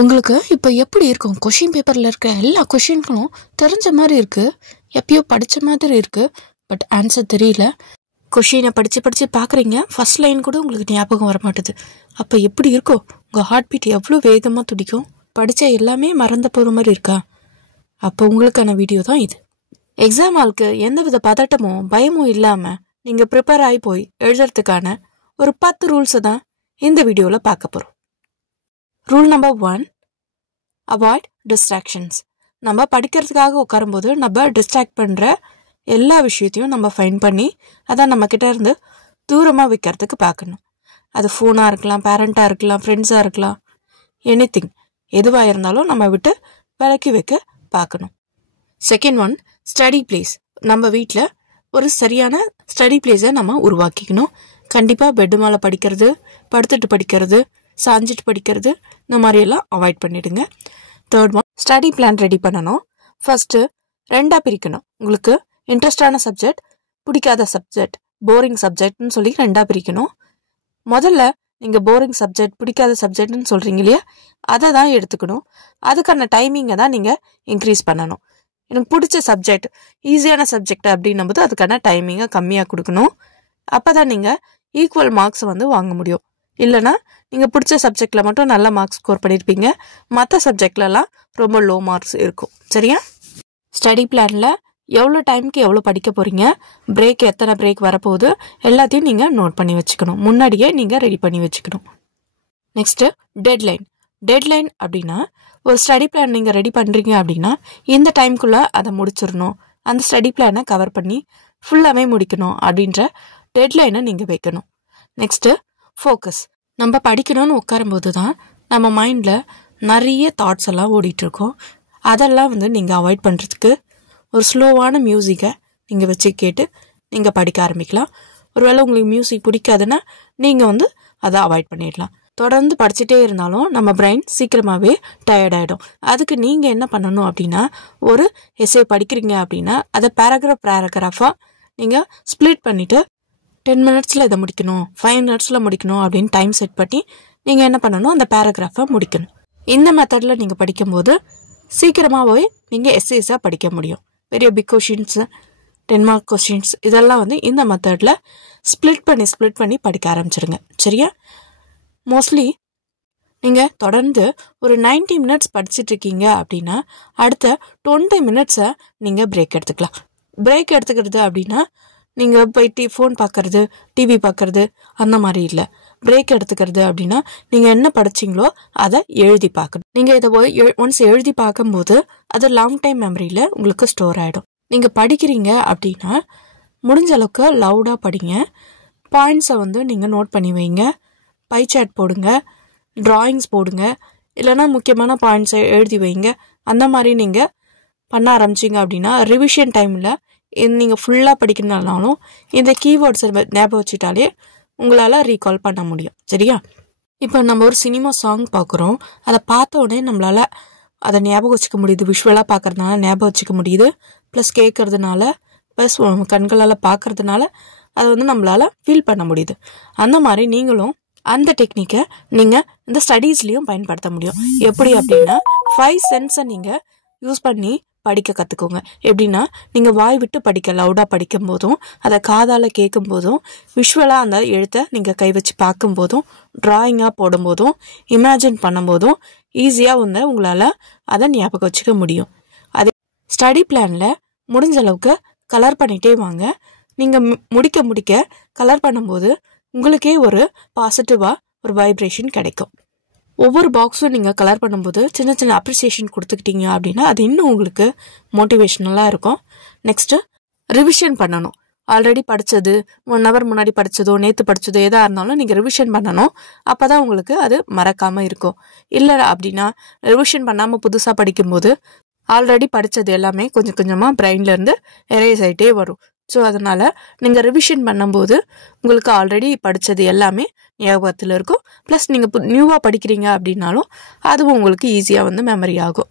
உங்களுக்கு இப்போ எப்படி இருக்கும்? கொஷின் பேப்பரில் இருக்க எல்லா கொஷின்களும் தெரிஞ்ச மாதிரி இருக்குது, எப்பயோ படித்த மாதிரி இருக்குது, பட் ஆன்சர் தெரியல. கொஷினை படித்து பார்க்குறீங்க, ஃபர்ஸ்ட் லைன் கூட உங்களுக்கு ஞாபகம் வர மாட்டுது. அப்போ எப்படி இருக்கும்? உங்கள் ஹார்ட் பீட் எவ்வளோ வேகமாக துடிக்கும்? படித்த எல்லாமே மறந்த போகிற மாதிரி இருக்கா? அப்போ உங்களுக்கான வீடியோ தான் இது. எக்ஸாம் ஹாலுக்கு எந்தவித பதட்டமும் பயமும் இல்லாமல் நீங்கள் ப்ரிப்பேர் ஆகி போய் எழுதுறதுக்கான ஒரு 10 ரூல்ஸை தான் இந்த வீடியோவில் பார்க்க போகிறோம். Rule number 1, avoid distractions. நம்ம படிக்கிறதுக்காக உட்காரும்போது நம்ம டிஸ்ட்ராக்ட் பண்ணுற எல்லா விஷயத்தையும் நம்ம ஃபைன் பண்ணி அதை நம்மக்கிட்ட இருந்து தூரமாக வைக்கிறதுக்கு பார்க்கணும். அது ஃபோனாக இருக்கலாம், பேரண்ட்டாக இருக்கலாம், ஃப்ரெண்ட்ஸாக இருக்கலாம், எனிதிங் எதுவாக இருந்தாலும் நம்ம விட்டு விலக்கி வைக்க பார்க்கணும். Second one, study place. நம்ம வீட்டில் ஒரு சரியான ஸ்டடி பிளேஸை நம்ம உருவாக்கிக்கணும். கண்டிப்பாக பெட்டு மேலே படிக்கிறது, படுத்துட்டு படிக்கிறது, சாஞ்சிட்டு படிக்கிறது, இந்த மாதிரியெல்லாம் அவாய்ட் பண்ணிடுங்க. Third one, study plan ready பண்ணணும். ஃபர்ஸ்ட்டு 2ஆக பிரிக்கணும். உங்களுக்கு இன்ட்ரெஸ்டான சப்ஜெக்ட், பிடிக்காத சப்ஜெக்ட், போரிங் சப்ஜெக்ட்னு சொல்லி 2ஆக பிரிக்கணும். முதல்ல நீங்கள் போரிங் சப்ஜெக்ட், பிடிக்காத சப்ஜெக்ட்னு சொல்கிறீங்க இல்லையா, அதை தான் எடுத்துக்கணும். அதுக்கான டைமிங்கை தான் நீங்கள் இன்க்ரீஸ் பண்ணணும். எனக்கு பிடிச்ச சப்ஜெக்ட், ஈஸியான சப்ஜெக்ட் அப்படின்னும் போது அதுக்கான டைமிங்கை கம்மியாக கொடுக்கணும். அப்போ தான் நீங்கள் ஈக்குவல் மார்க்ஸை வாங்க முடியும். இல்லைனா நீங்கள் பிடிச்ச சப்ஜெக்டில் மட்டும் நல்ல மார்க்ஸ் ஸ்கோர் பண்ணியிருப்பீங்க, மற்ற சப்ஜெக்ட்லலாம் ரொம்ப லோ மார்க்ஸ் இருக்கும். சரியா? ஸ்டடி பிளானில் எவ்வளோ டைமுக்கு எவ்வளோ படிக்க போகிறீங்க, பிரேக் எத்தனை பிரேக் வரப்போகுது, எல்லாத்தையும் நீங்கள் நோட் பண்ணி வச்சுக்கணும். முன்னாடியே நீங்கள் ரெடி பண்ணி வச்சுக்கணும். Next deadline. டெட்லைன் அப்படின்னா ஒரு ஸ்டடி பிளான் நீங்கள் ரெடி பண்ணுறீங்க அப்படின்னா இந்த டைம்குள்ளே அதை முடிச்சிடணும், அந்த ஸ்டடி பிளானை கவர் பண்ணி ஃபுல்லாகவே முடிக்கணும் அப்படின்ற டெட்லைனை நீங்கள் வைக்கணும். Next focus. நம்ம படிக்கணும்னு உட்காரும்போது தான் நம்ம மைண்டில் நிறைய தாட்ஸ் எல்லாம் ஓடிட்டுருக்கோம். அதெல்லாம் நீங்கள் அவாய்ட் பண்ணுறதுக்கு ஒரு ஸ்லோவான மியூசிக்கை நீங்கள் வச்சு கேட்டு நீங்கள் படிக்க ஆரம்பிக்கலாம். ஒருவேளை உங்களுக்கு மியூசிக் பிடிக்காதுன்னா நீங்கள் அதை அவாய்ட் பண்ணிடலாம். தொடர்ந்து படிச்சுட்டே இருந்தாலும் நம்ம பிரெயின் சீக்கிரமாகவே டயர்ட் ஆகிடும். அதுக்கு நீங்கள் என்ன பண்ணணும் அப்படின்னா, ஒரு எஸ்ஸே படிக்கிறீங்க அப்படின்னா அதை பேராகிராஃபாக நீங்கள் ஸ்ப்ளிட் பண்ணிவிட்டு 10 மினிட்ஸில் இதை முடிக்கணும், 5 மினிட்ஸில் முடிக்கணும் அப்படின்னு டைம் செட் பண்ணி நீங்கள் என்ன பண்ணணும், அந்த பேராகிராஃபை முடிக்கணும். இந்த மெத்தடில் நீங்கள் படிக்கும்போது சீக்கிரமாகவே நீங்கள் எஸ்ஏஸாக படிக்க முடியும். பெரிய பிக் கொஷின்ஸு, 10 மார்க் கொஷின்ஸ் இதெல்லாம் இந்த மெத்தடில் ஸ்ப்ளிட் பண்ணி படிக்க ஆரம்பிச்சிடுங்க. சரியா? மோஸ்ட்லி நீங்கள் தொடர்ந்து ஒரு 90 மினிட்ஸ் படிச்சுட்டு இருக்கீங்க அப்படின்னா அடுத்த 20 மினிட்ஸை நீங்கள் பிரேக் எடுத்துக்கலாம். பிரேக் எடுத்துக்கிறது அப்படின்னா நீங்கள் போய் ஃபோன் பார்க்கறது, டிவி பார்க்கறது அந்த மாதிரி இல்லை. பிரேக் எடுத்துக்கிறது அப்படின்னா நீங்கள் என்ன படிச்சிங்களோ அதை எழுதி பார்க்கணும். நீங்கள் இதை ஒன்ஸ் எழுதி பார்க்கும்போது அது லாங் டைம் மெமரியில் உங்களுக்கு ஸ்டோர் ஆகிடும். நீங்கள் படிக்கிறீங்க அப்படின்னா முடிஞ்ச அளவுக்கு லவுடாக படிங்க. பாயிண்ட்ஸை நீங்கள் நோட் பண்ணி வைங்க. பை சார்ட் போடுங்க, ட்ராயிங்ஸ் போடுங்க, இல்லைனா முக்கியமான பாயிண்ட்ஸை எழுதி வைங்க. அந்த மாதிரி நீங்கள் பண்ண ஆரம்பிச்சிங்க அப்படின்னா ரிவிஷன் டைமில் நீங்கள் ஃபுல்லாக படிக்கணும்னாலும் இந்த கீவேர்ட்ஸை ஞாபகம் வச்சுட்டாலே உங்களால் ரீகால் பண்ண முடியும். சரியா? இப்போ நம்ம ஒரு சினிமா சாங் பார்க்குறோம், அதை பார்த்த உடனே நம்மளால் அதை ஞாபகம் வச்சுக்க முடியுது. விஷுவலாக பார்க்கறதுனால ஞாபகம் வச்சுக்க முடியுது, ப்ளஸ் கேட்கறதுனால, ப்ளஸ் கண்களால் பார்க்கறதுனால அதை நம்மளால் ஃபீல் பண்ண முடியுது. அந்த மாதிரி நீங்களும் அந்த டெக்னிக்கை நீங்கள் இந்த ஸ்டடீஸ்லேயும் பயன்படுத்த முடியும். எப்படி அப்படின்னா 5 சென்ஸை நீங்கள் யூஸ் பண்ணி படிக்க கற்றுக்கோங்க. எப்படின்னா நீங்கள் வாய் விட்டு படிக்க, லவுடாக படிக்கும் போதும், அதை காதால் கேட்கும் போதும், விஷுவலாக அந்த எழுத்தை நீங்கள் கை வச்சு பார்க்கும் போதும், ட்ராயிங்காக போடும்போதும், இமேஜின் பண்ணும்போதும் ஈஸியாக உங்களால் அதை ஞாபகம் வச்சுக்க முடியும். அதே ஸ்டடி பிளானில் முடிஞ்ச அளவுக்கு கலர் பண்ணிகிட்டே வாங்க. நீங்கள் முடிக்க கலர் பண்ணும்போது உங்களுக்கே ஒரு பாசிட்டிவாக ஒரு வைப்ரேஷன் கிடைக்கும். ஒவ்வொரு பாக்ஸும் நீங்கள் கலர் பண்ணும்போது சின்ன சின்ன அப்ரிசியேஷன் கொடுத்துக்கிட்டீங்க அப்படின்னா அது இன்னும் உங்களுக்கு மோட்டிவேஷ்னலாக இருக்கும். நெக்ஸ்ட்டு ரிவிஷன் பண்ணணும். ஆல்ரெடி படித்தது, 1 ஹவர் முன்னாடி படித்ததோ, நேற்று படித்ததோ எதாக இருந்தாலும் நீங்கள் ரிவிஷன் பண்ணணும். அப்போ தான் உங்களுக்கு அது மறக்காமல் இருக்கும். இல்லை அப்படின்னா ரிவிஷன் பண்ணாமல் புதுசாக படிக்கும்போது ஆல்ரெடி படித்தது எல்லாமே கொஞ்சம் கொஞ்சமாக பிரெயின்லேருந்து எரேஸ் ஆகிட்டே வரும். ஸோ அதனால் நீங்கள் ரிவிஷன் பண்ணும்போது உங்களுக்கு ஆல்ரெடி படித்தது எல்லாமே ஞாபகத்தில் இருக்கும். ப்ளஸ் நீங்கள் நியூவாக படிக்கிறீங்க அப்படின்னாலும் அதுவும் உங்களுக்கு ஈஸியாக மெமரி ஆகும்.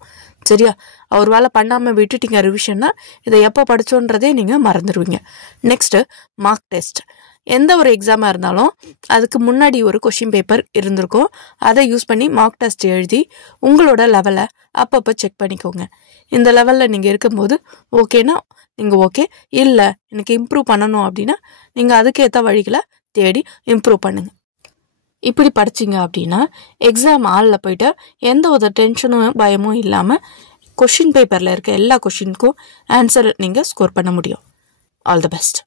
சரியா? ஒரு வேளை பண்ணாமல் விட்டுட்டீங்க ரிவிஷன்னா இதை எப்போ படித்தோன்றதே நீங்கள் மறந்துடுவீங்க. Next mark test. எந்த ஒரு எக்ஸாமாக இருந்தாலும் அதுக்கு முன்னாடி ஒரு கொஷின் பேப்பர் இருந்திருக்கும். அதை யூஸ் பண்ணி மார்க் டெஸ்ட் எழுதி உங்களோட லெவலை அப்பப்போ செக் பண்ணிக்கோங்க. இந்த லெவலில் நீங்கள் இருக்கும்போது ஓகேனா நீங்கள் ஓகே, இல்லை எனக்கு இம்ப்ரூவ் பண்ணணும் அப்படின்னா நீங்கள் அதுக்கேற்ற வழிகளை தேடி இம்ப்ரூவ் பண்ணுங்கள். இப்படி படிச்சிங்க அப்படின்னா எக்ஸாம் ஹாலில் போயிட்டு எந்த ஒரு டென்ஷனும் பயமும் இல்லாமல் கொஷின் பேப்பரில் இருக்க எல்லா கொஷினுக்கும் ஆன்சர் நீங்கள் ஸ்கோர் பண்ண முடியும். All the best.